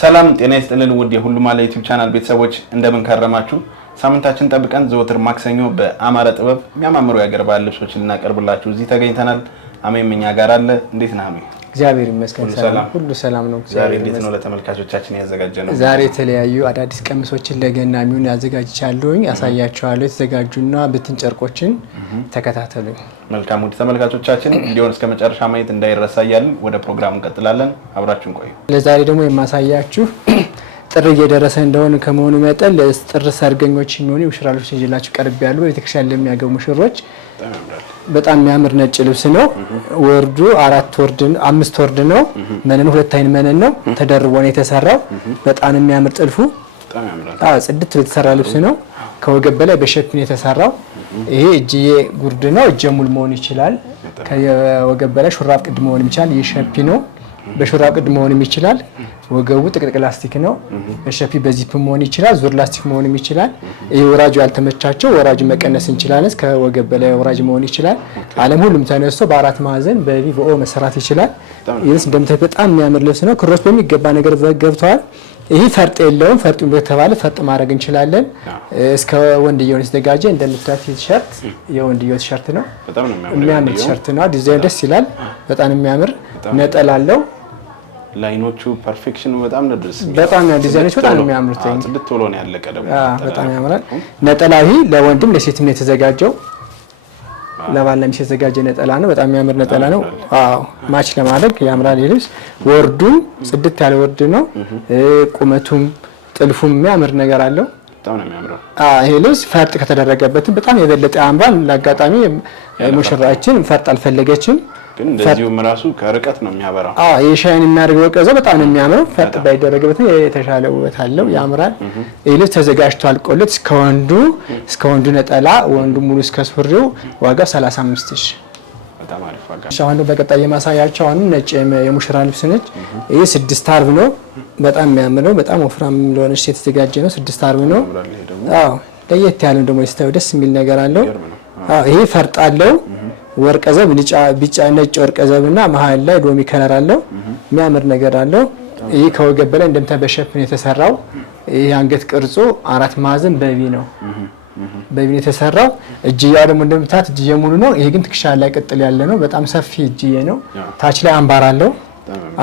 ሰላም ጤና ይስጥልን ውድ የሁሉም አለ ዩቲዩብ ቻናል ቤተሰቦች እንደምን ከረማችሁ? ሳምንታችን ጠብቀን ዘወትር ማክሰኞ በአማረ ጥበብ የሚያማምሩ የአገር ባህል ልብሶችን እናቀርብላችሁ እዚህ ተገኝተናል። አሜምኛ ጋር አለ። እንዴት ነህ አሜ? እግዚአብሔር ይመስገን ሰላም ሁሉ ሰላም ነው። ዛሬ እንዴት ነው ለተመልካቾቻችን ያዘጋጀነው? ዛሬ የተለያዩ አዳዲስ ቀሚሶችን ለገና የሚሆን ያዘጋጅቻለሁኝ ያሳያችኋለሁ። የተዘጋጁና ብትን ጨርቆችን ተከታተሉ። መልካም ውድ ተመልካቾቻችን ቪዲዮውን እስከ መጨረሻ ማየት እንዳይረሳ እያልን ወደ ፕሮግራሙ እንቀጥላለን። አብራችሁን ቆዩ። ለዛሬ ደግሞ የማሳያችሁ ጥር እየደረሰ እንደሆነ ከመሆኑ መጠን ለጥር ሰርገኞች የሚሆኑ ሙሽራ ልብስ ይዤላችሁ ቀርብ ያሉ በቤተክርስቲያን ለሚያገቡ ሙሽሮች በጣም የሚያምር ነጭ ልብስ ነው። ወርዱ 5 ወርድ ነው። መነኑ 2 አይን መነን ነው። ተደርቦ ነው የተሰራው። በጣም የሚያምር ጥልፉ ጽድት የተሰራ ልብስ ነው። ከወገብ በላይ በሸፒ ነው የተሰራው። ይሄ እጅዬ ጉርድ ነው። እጀ ሙሉ መሆን ይችላል። ከወገብ በላይ ሹራብ ቅድ መሆን ይችላል። ይሄ ሸፒ ነው። በሹራብ ቅድ መሆንም ይችላል። ወገቡ ጥቅጥቅ ላስቲክ ነው። በሸፒ በዚፕ መሆን ይችላል። ዙር ላስቲክ መሆንም ይችላል። ይሄ ወራጁ ያልተመቻቸው ወራጁ መቀነስ እንችላለን። ከወገብ በላይ ወራጅ መሆን ይችላል። ዓለም ሁሉም ተነስቶ በአራት ማዕዘን በቪ በኦ መሰራት ይችላል። ይህስ እንደምታዩት በጣም የሚያምር ልብስ ነው። ክሮስ በሚገባ ነገር ገብተዋል። ይሄ ፈርጥ የለውም። ፈርጡ በተባለ ፈርጥ ማድረግ እንችላለን። እስከ ወንድየው የተዘጋጀ እንደምታዩት ቲሸርት የወንድየው ቲሸርት ነው። የሚያምር ቲሸርት ነው። ዲዛይን ደስ ይላል። በጣም የሚያምር ነጠላ አለው። ላይኖቹ ፐርፌክሽኑ በጣም ነው ደስ የሚል። በጣም ዲዛይኖቹ በጣም ነው የሚያምሩት። ጽድት ብሎ ነው ያለቀ ደግሞ በጣም ያምራል። ነጠላው ለወንድም ለሴትም ነው የተዘጋጀው። ለባልና ሚስት የተዘጋጀ ነጠላ ነው። በጣም የሚያምር ነጠላ ነው። አዎ ማች ለማድረግ ያምራል። ልብስ ወርዱም ጽድት ያለ ወርድ ነው። ቁመቱም ጥልፉም የሚያምር ነገር አለው። በጣም ነው የሚያምረው። ይሄ ልብስ ፈርጥ ከተደረገበት በጣም የበለጠ ያምራል። ለአጋጣሚ ሙሽራችን ፈርጥ አልፈለገችም። ግን እንደዚሁም ራሱ ከርቀት ነው የሚያበራው። የሻይን የሚያደርገው ቀዘው በጣም ነው የሚያምረው። ፈርጥ ባይደረግበት የተሻለ ውበት አለው፣ ያምራል። ይሄ ልብስ ተዘጋጅቶ አልቆለት እስከ ወንዱ ነጠላ ወንዱ ሙሉ እስከ ሱሪው ዋጋ 35000 በጣም አሪፍ ዋጋ። አሁን በቀጣይ የማሳያቸው ነጭ የሙሽራ ልብስ ነች። ይሄ 6 አርብ ነው። በጣም የሚያምር ነው። በጣም ወፍራም ለሆነች የተዘጋጀ ነው። 6 አርብ ነው። ለየት ያለው ደግሞ ስታዩ ደስ የሚል ነገር አለው። ይሄ ፈርጥ አለው። ወርቀ ዘብ ቢጫ ነጭ ወርቀ ዘብና መሃል ላይ ሎሚ ከለር አለው። የሚያምር ነገር አለው። ይሄ ከወገብ በላይ እንደምታበሸፍን የተሰራው ይሄ አንገት ቅርጹ 4 ማዕዘን በቪ ነው። በቪ የተሰራው እጅያው ደግሞ እንደምታት እጅዬ ሙሉ ነው። ይሄ ግን ትከሻ ላይ ቅጥል ያለ ነው። በጣም ሰፊ እጅዬ ነው። ታች ላይ አምባር አለው።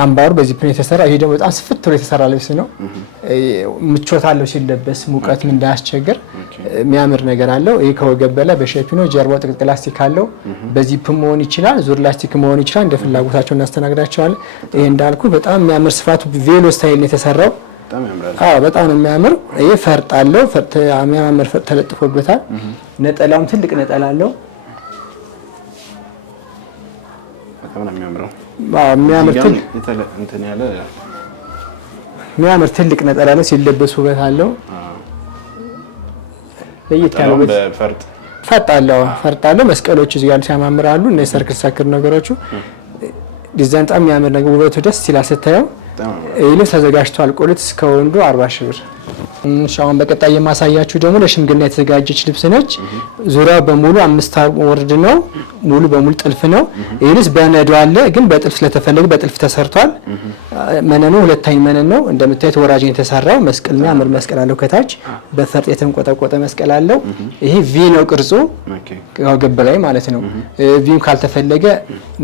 አምባሩ በዚህ ፕሪንት የተሰራ ይሄ ደግሞ በጣም ስፍት ብሎ የተሰራ ልብስ ነው። ምቾት አለው ሲለበስ ሙቀትም እንዳያስቸግር የሚያምር ነገር አለው። ይሄ ከወገብ በላይ በሸፒ ነው። ጀርባው ጥቅጥቅ ላስቲክ አለው። በዚፕ መሆን ይችላል። ዙር ላስቲክ መሆን ይችላል። እንደ ፍላጎታቸው እናስተናግዳቸዋለን። ይሄ እንዳልኩ በጣም የሚያምር ስፋቱ ቬሎ ስታይል ነው የተሰራው። በጣም ነው የሚያምር። ይሄ ፈርጥ አለው። የሚያምር ፈርጥ ተለጥፎበታል። ነጠላውም ትልቅ ነጠላ አለው። በጣም ነው የሚያምረው። የሚያምር ትልቅ ነጠላ ነው። ሲለበስ ውበት አለው። ለየት ያለ ፈርጥ አለው። መስቀሎች እዚህ ጋር ሲያማምራሉ። እና ሰርክል ነገሮቹ ዲዛይን በጣም የሚያምር ነገር ውበቱ ደስ ይላል ስታየው። ይህ ልብስ ተዘጋጅቶ አልቆለት እስከ ወንዱ 40000 ብር። አሁን በቀጣይ የማሳያችሁ ደግሞ ለሽምግልና የተዘጋጀች ልብስ ነች። ዙሪያው በሙሉ 5 ወርድ ነው። ሙሉ በሙሉ ጥልፍ ነው። ይህ ልብስ በነዶ አለ፣ ግን በጥልፍ ስለተፈለገ በጥልፍ ተሰርቷል። መነኑ 2 አይን መነን ነው። እንደምታዩት ወራጅ የተሰራው መስቀል የሚያምር መስቀል አለው። ከታች በፈርጥ የተንቆጠቆጠ መስቀል አለው። ይሄ ቪ ነው ቅርጹ ከወገብ በላይ ማለት ነው። ቪው ካልተፈለገ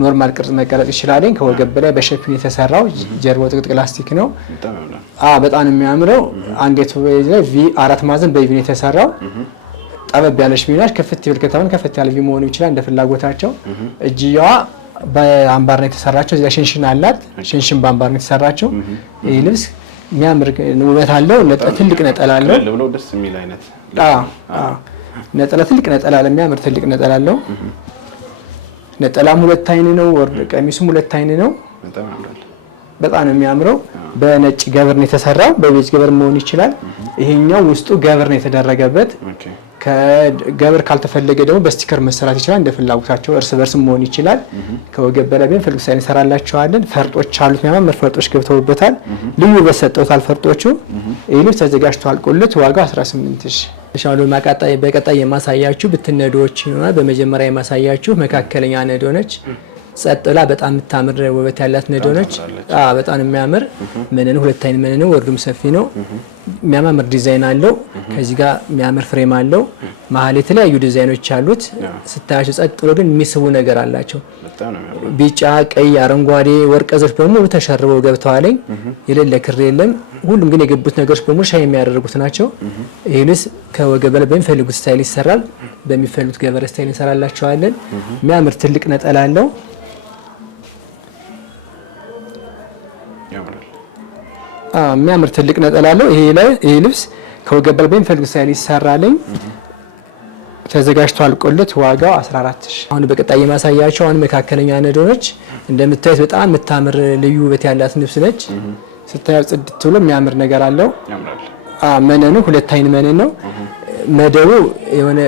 ኖርማል ቅርጽ መቀረጽ ይችላል። ከወገብ በላይ በሸፒ የተሰራው ጀርባው ጥቅጥቅ ላስቲክ ነው። በጣም የሚያምረው አንገቱ ላይ ቪ 4 ማዕዘን በቪ ነው የተሰራው። ጠበብ ያለች ሚናሽ ከፍት ይብል ከተባለ ከፍት ያለ ቪ መሆኑ ይችላል እንደ ፍላጎታቸው። እጅያዋ በአምባር ነው የተሰራቸው። እዚያ ሽንሽን አላት። ሽንሽን በአምባር ነው የተሰራቸው። ይሄ ልብስ የሚያምር ውበት አለው። ትልቅ ነጠላ አለው። ለብለው ደስ የሚል አይነት ነጠላ ትልቅ ነጠላ አለ። የሚያምር ትልቅ ነጠላ አለው። ነጠላም 2 አይን ነው። ወርድ ቀሚሱም 2 አይን ነው። በጣም ነው የሚያምረው። በነጭ ገበር ነው የተሰራው። በቤጅ ገበር መሆን ይችላል። ይሄኛው ውስጡ ገበር ነው የተደረገበት። ከገበር ካልተፈለገ ደግሞ በስቲከር መሰራት ይችላል። እንደ ፍላጎታቸው እርስ በርስ መሆን ይችላል። ከወገብ በላይ ግን ፍልፍል ሳይን ሰራላቸዋለን። ፈርጦች አሉት። የሚያምር ፈርጦች ገብተውበታል። ልዩ በሰጠውታል ፈርጦቹ። ይሄ ልብስ ተዘጋጅቶ አልቆለት ዋጋው 18000 ሻሉ በቀጣይ የማሳያችሁ ብትነዶች ይሆናል። በመጀመሪያ የማሳያችሁ መካከለኛ ነዶ ነች። ጸጥላ በጣም የምታምር ውበት ያላት ነዶ ነች። በጣም የሚያምር መነኑ ሁለት አይን መነኑ ወርዱም ሰፊ ነው። የሚያምር ዲዛይን አለው። ከዚህ ጋር የሚያምር ፍሬም አለው። መሀል የተለያዩ ዲዛይኖች አሉት። ስታያቸው ጸጥ ብሎ ግን የሚስቡ ነገር አላቸው። ቢጫ፣ ቀይ፣ አረንጓዴ ወርቀ ዘቦች በሙሉ ተሸርበው ገብተዋል። የሌለ ክር የለም። ሁሉም ግን የገቡት ነገሮች በሙሉ ሻይ የሚያደርጉት ናቸው። ይህ ልብስ ከወገብ በላይ በሚፈልጉት ስታይል ይሰራል። በሚፈልጉት ገበረ ስታይል እንሰራላቸዋለን። የሚያምር ትልቅ ነጠላ አለው። የሚያምር ትልቅ ነጠላ አለው። ይሄ ልብስ ከወገብ በላይ በሚፈልጉት ስታይል ይሰራል። ተዘጋጅቶ አልቆለት ዋጋው 14000። አሁን በቀጣይ የማሳያቸው አሁን መካከለኛ ነዶ ነች። እንደምታዩት በጣም የምታምር ልዩ ውበት ያላት ልብስ ነች። ስታዩት ጽድት ብሎ የሚያምር ነገር አለው። መነኑ ሁለት አይን መነን ነው። መደቡ የሆነ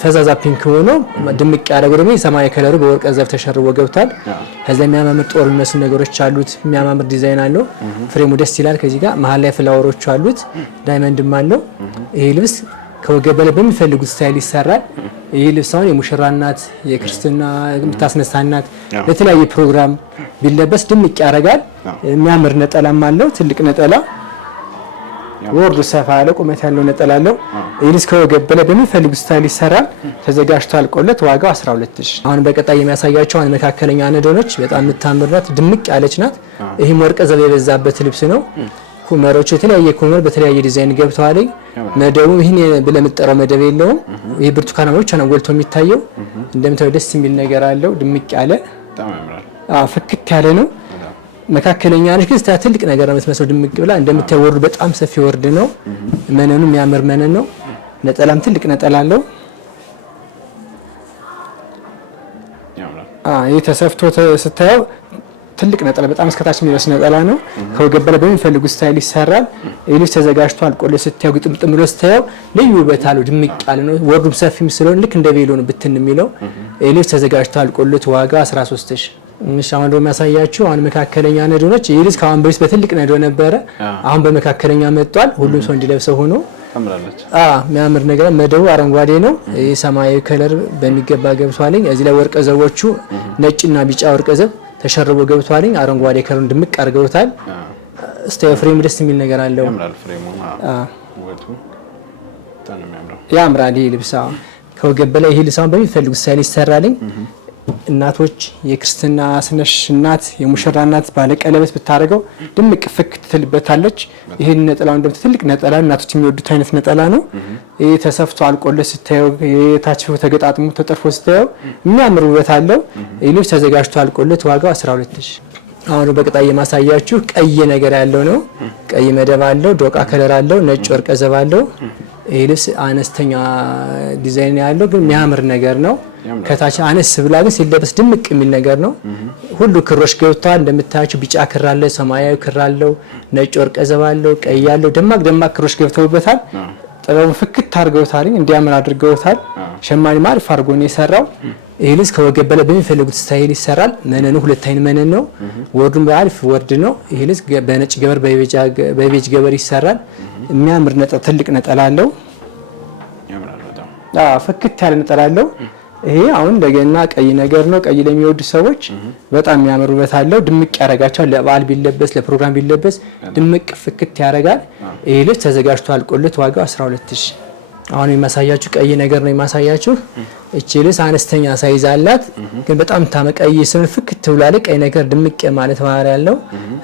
ፈዛዛ ፒንክ ሆኖ ድምቅ ያደረገው ደግሞ የሰማያዊ ከለሩ በወርቀ ዘብ ተሸርቦ ገብቷል። ከዛ የሚያማምር ጦር የሚመስሉ ነገሮች አሉት። የሚያማምር ዲዛይን አለው። ፍሬሙ ደስ ይላል። ከዚህ ጋር መሀል ላይ ፍላወሮች አሉት። ዳይመንድም አለው። ይሄ ልብስ ከወገብ በላይ በሚፈልጉት ስታይል ይሰራል። ይሄ ልብስ አሁን የሙሽራ እናት፣ የክርስትና የምታስነሳ እናት ለተለያየ ፕሮግራም ቢለበስ ድምቅ ያደርጋል። የሚያምር ነጠላም አለው። ትልቅ ነጠላ ወርዱ ሰፋ ያለ ቁመት ያለው ነጠላ አለው። ይህ ልብስ ከወገብ በላይ በሚፈልጉት ስታይል ይሰራል። ተዘጋጅቶ አልቆለት ዋጋው 12000። አሁን በቀጣይ የሚያሳያቸው አሁን መካከለኛ ነዶ ነች። በጣም የምታምር ናት። ድምቅ ያለች ናት። ይህም ወርቀ ዘብ የበዛበት ልብስ ነው። ኩመሮች የተለያየ ኩመር በተለያየ ዲዛይን ገብተዋል። መደቡ ይሄን ብለህ የምትጠራው መደብ የለውም። ይሄ ብርቱካናማ ብቻ ነው ጎልቶ የሚታየው። እንደምታየው ደስ የሚል ነገር አለው። ድምቅ ያለ ፍክት ያለ ነው። መካከለኛ ነች ግን ትልቅ ነገር ነው የምትመስለው ድምቅ ብላ። እንደምታየው ወርዱ በጣም ሰፊ ወርድ ነው። መነኑ የሚያምር መነን ነው። ነጠላም ትልቅ ነጠላ አለው። ይሄ ተሰፍቶ ስታየው ትልቅ ነጠላ በጣም እስከታች የሚደርስ ነጠላ ነው። ከወገብ በላይ በሚፈልጉት ስታይል ይሰራል። ይህ ልብስ ተዘጋጅቶ አልቆለት ስታየው ግጥምጥም ብሎ ስታየው ልዩ ውበት አለው። ድምቅ ያለ ነው። ወርዱም ሰፊም ስለሆነ ልክ እንደ ቬሎ ነው ብትን የሚለው። ይህ ልብስ ተዘጋጅቶ አልቆለት ዋጋ 13000። አሁን ደግሞ የሚያሳያችሁ አሁን መካከለኛ ነዶ ነች። ይህ ልብስ ከአሁን በፊት በትልቅ ነዶ ነበረ። አሁን በመካከለኛ መጥቷል። ሁሉም ሰው እንዲለብሰው ሆኖ የሚያምር ነገር መደቡ አረንጓዴ ነው። ሰማያዊ ከለር በሚገባ ገብቷል። እዚህ ላይ ወርቀ ዘቦቹ ነጭና ቢጫ ወርቀ ዘብ ተሸርቦ ገብቷል። አረንጓዴ ከለሩን ድምቅ አድርገውታል። ስታዩ ፍሬም ደስ የሚል ነገር አለው። ያምራል። ይሄ ልብስ ከወገብ በላይ ይሄ ልብስ በሚፈልጉት ስታይል ይሰራል። እናቶች የክርስትና ስነሽ እናት የሙሽራ እናት ባለቀለበት ብታረገው ድምቅ ፍክ ትልበታለች። ይሄን ነጠላው እንደምት ትልቅ ነጠላ እናቶች የሚወዱት አይነት ነጠላ ነው። ይሄ ተሰፍቶ አልቆለት ስታየው የታችው ተገጣጥሞ ተጠርፎ ስታየው የሚያምር ውበት አለው። ይሄ ልብስ ተዘጋጅቶ አልቆለት ዋጋው 12000። አሁን በቀጣይ የማሳያችሁ ቀይ ነገር ያለው ነው። ቀይ መደብ አለው። ዶቃ ከለር አለው። ነጭ ወርቀ ዘብ አለው። ይሄ ልብስ አነስተኛ ዲዛይን ያለው ግን የሚያምር ነገር ነው። ከታች አነስ ብላ ግን ሲለበስ ድምቅ የሚል ነገር ነው። ሁሉ ክሮች ገብተዋል። እንደምታያቸው ቢጫ ክር አለ፣ ሰማያዊ ክር አለው፣ ነጭ ወርቀ ዘብ አለው፣ ቀይ አለው። ደማቅ ክሮች ገብተውበታል። ጥበቡ ፍክት አድርገውታል። እንዲያምር አድርገውታል። ሸማኔ ማሪፍ አድርጎ ነው የሰራው። ይህ ልብስ ከወገብ በላይ በሚፈልጉት ስታይል ይሰራል። መነኑ ሁለት አይን መነን ነው። ወርዱም በአሪፍ ወርድ ነው። ይህ ልብስ በነጭ ገበር በቤጅ ገበር ይሰራል። የሚያምር ነጠላ ትልቅ ነጠላ አለው። ፍክት ያለ ነጠላ አለው። ይሄ አሁን እንደገና ቀይ ነገር ነው። ቀይ ለሚወዱ ሰዎች በጣም የሚያምር ውበት አለው። ድምቅ ያረጋቸዋል። ለበዓል ቢለበስ ለፕሮግራም ቢለበስ ድምቅ ፍክት ያረጋል። ይሄ ልብስ ተዘጋጅቶ አልቆለት ዋጋው 12000። አሁን የማሳያችሁ ቀይ ነገር ነው የማሳያችሁ። እቺ ልብስ አነስተኛ ሳይዝ አላት ግን በጣም ታመቀይ ስም ፍክት ብላለች። ቀይ ነገር ድምቅ ማለት ባህሪ ያለው።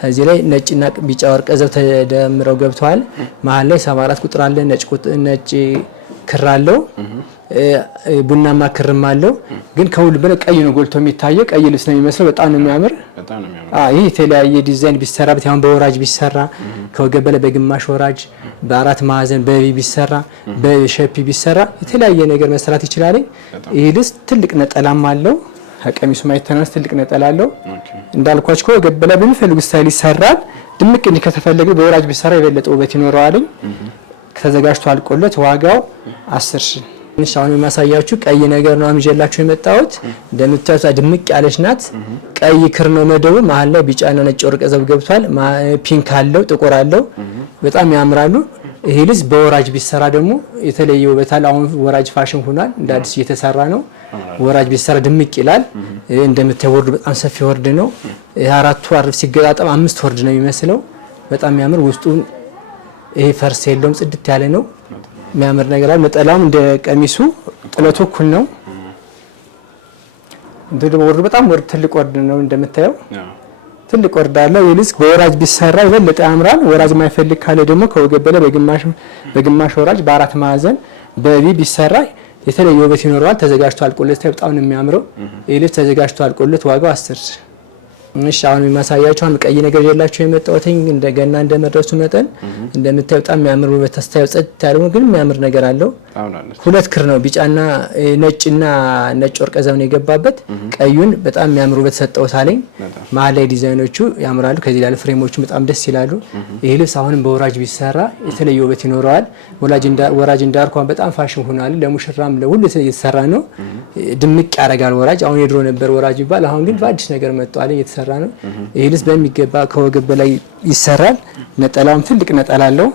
እዚህ ላይ ነጭና ቢጫ ወርቀ ዘብ ተደምረው ገብተዋል። መሀል ላይ 74 ቁጥር አለ። ነጭ ክር አለው። ቡናማ ክርም አለው። ግን ከሁሉ በላይ ቀይ ነው ጎልቶ የሚታየው። ቀይ ልብስ ነው የሚመስለው። በጣም ነው የሚያምር። ይህ የተለያየ ዲዛይን ቢሰራበት አሁን በወራጅ ቢሰራ ከወገብ በላይ በግማሽ ወራጅ በአራት ማዕዘን በቪ ቢሰራ በሸፒ ቢሰራ የተለያየ ነገር መስራት ይችላል። ይህ ልብስ ትልቅ ነጠላም አለው። ቀሚሱ ማይተናስ ትልቅ ነጠላ አለው። እንዳልኳችሁ ከወገብ በላይ በሚፈልጉ ስታይል ይሰራል። ድምቅ እንዲ ከተፈለገ በወራጅ ቢሰራ የበለጠ ውበት ይኖረዋል። ተዘጋጅቶ አልቆለት ዋጋው 10000። አሁን የማሳያችሁ ቀይ ነገር ነው አምጀላችሁ የመጣሁት። እንደምታዩት ድምቅ ያለች ናት። ቀይ ክር ነው መደቡ። መሀል ላይ ቢጫና ነጭ ወርቀ ዘብ ገብቷል። ፒንክ አለው፣ ጥቁር አለው። በጣም ያምራሉ። ይሄ ልብስ በወራጅ ቢሰራ ደግሞ የተለየ ውበት አለው። አሁን ወራጅ ፋሽን ሆኗል። እንደ አዲስ እየተሰራ ነው። ወራጅ ቢሰራ ድምቅ ይላል። እንደምታዩ ወርዱ በጣም ሰፊ ወርድ ነው። አራቱ አርብ ሲገጣጠም 5 ወርድ ነው የሚመስለው። በጣም የሚያምር ውስጡ ይሄ ፈርስ የለውም ጽድት ያለ ነው። የሚያምር ነገር አለ። ነጠላውም እንደ ቀሚሱ ጥለቱ እኩል ነው። እንደው ወርዱ በጣም ወርድ ትልቅ ወርድ ነው እንደምታየው ትልቅ ወርድ አለው። ይልስ በወራጅ ቢሰራ የበለጠ ያምራል። ወራጅ ማይፈልግ ካለ ደግሞ ከወገብ በላይ በግማሽ ወራጅ በአራት ማዕዘን በቢ ቢሰራ የተለየ ውበት ይኖረዋል። ተዘጋጅቶ አልቆለት በጣም ነው የሚያምረው። ይልስ ተዘጋጅቶ አልቆለት ዋጋው 10 ሺህ። እሺ አሁን የሚያሳያችሁ ቀይ ነገር የላችሁ የመጣሁት እንደገና እንደመድረሱ መጠን እንደምታዩ በጣም የሚያምር ውበት ተስታዩ ጸጥ ያለው ግን የሚያምር ነገር አለው። ሁለት ክር ነው ቢጫና ነጭ ወርቀ ዘብ ነው የገባበት። ቀዩን በጣም የሚያምር ውበት ሰጠው ሳለኝ መሀል ላይ ዲዛይኖቹ ያምራሉ። ከዚህ ላይ ፍሬሞቹ በጣም ደስ ይላሉ። ይሄ ልብስ አሁንም በወራጅ ቢሰራ የተለየ ውበት ይኖረዋል። ወራጅ እንዳልኳን በጣም ፋሽን ሆኗል። ለሙሽራም ለሁሉ የተሰራ ነው። ድምቅ ያደርጋል ወራጅ። አሁን የድሮ ነበር ወራጅ ይባል፣ አሁን ግን በአዲስ ነገር መጥቷል የተሰራ ነው። ይሄ ልብስ በሚገባ ከወገብ በላይ ይሰራል። ነጠላውም ትልቅ ነጠላ አለው።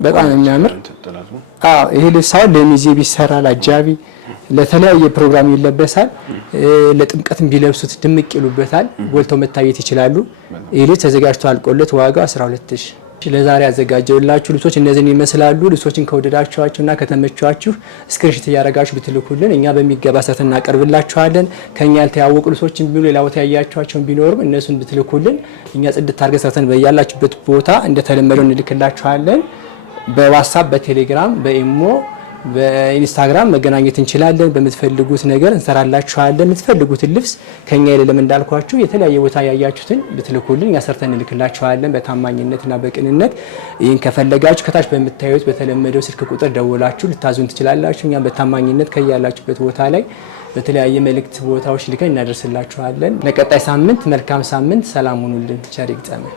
በጣም የሚያምር ይሄ ልብስ አሁን ለሚዜ ቢሰራል፣ አጃቢ ለተለያየ ፕሮግራም ይለበሳል። ለጥምቀትም ቢለብሱት ድምቅ ይሉበታል፣ ጎልተው መታየት ይችላሉ። ይሄ ልብስ ተዘጋጅቶ አልቆለት ዋጋው 12000። ለዛሬ ያዘጋጀውላችሁ ልብሶች እነዚህን ይመስላሉ። ልብሶችን ከወደዳችኋቸውና ከተመቻችሁ ስክሪንሾት እያደረጋችሁ ብትልኩልን እኛ በሚገባ ሰርተን እናቀርብላችኋለን። ከኛ ያልተያወቁ ልብሶችን ቢሉ ሌላ ቦታ ያያችኋቸውን ቢኖርም እነሱን ብትልኩልን እኛ ጽድት አድርገን ሰርተን በያላችሁበት ቦታ እንደተለመደው እንልክላችኋለን። በዋትስአፕ፣ በቴሌግራም፣ በኢሞ፣ በኢንስታግራም መገናኘት እንችላለን። በምትፈልጉት ነገር እንሰራላችኋለን። የምትፈልጉትን ልብስ ከኛ የሌለም እንዳልኳችሁ የተለያየ ቦታ ያያችሁትን ብትልኩልን እኛ ሰርተን እንልክላችኋለን በታማኝነትና በቅንነት። ይህን ከፈለጋችሁ ከታች በምታዩት በተለመደው ስልክ ቁጥር ደውላችሁ ልታዙን ትችላላችሁ። እኛም በታማኝነት ከያላችሁበት ቦታ ላይ በተለያየ መልእክት ቦታዎች ልከን እናደርስላችኋለን። ለቀጣይ ሳምንት መልካም ሳምንት፣ ሰላም ሁኑልን። ቸር ይግጠመን።